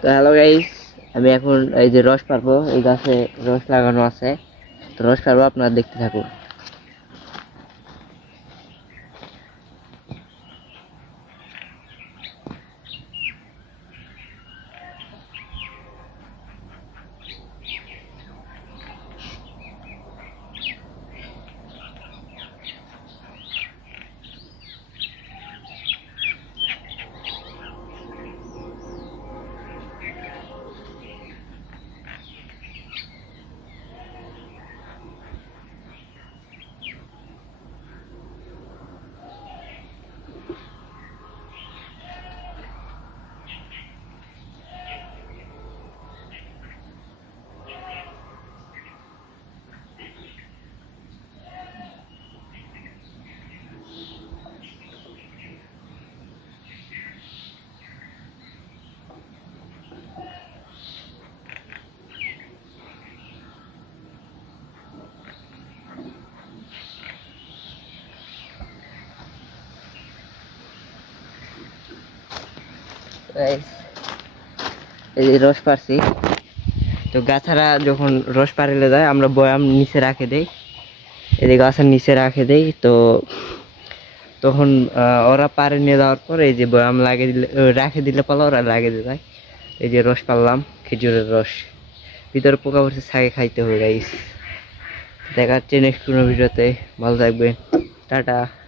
তো hello guys, আমি এখন এই যে রস পারবো। এই গাছে রস লাগানো আছে, তো রস পারবো, আপনারা দেখতে থাকুন। Guys, এই যে রস পারছি। তো গাছারা যখন রস পারিলে যায়, আমরা বয়াম নিচে রাখে দেই, এই যে গাছের নিচে রাখে দেই। তো তখন ওরা পারে নিয়ে যাওয়ার পর এই যে বয়াম লাগিয়ে দিলে, রাখে দিলে পালা ওরা লাগিয়ে দিয়ে যায়। এই যে রস পারলাম, খেজুরের রস। ভিতরে পোকা পড়ছে, ছাগে খাইতে হবে গাইস। দেখা হচ্ছে নেক্সট কোনো ভিডিওতে। ভালো থাকবেন, টাটা।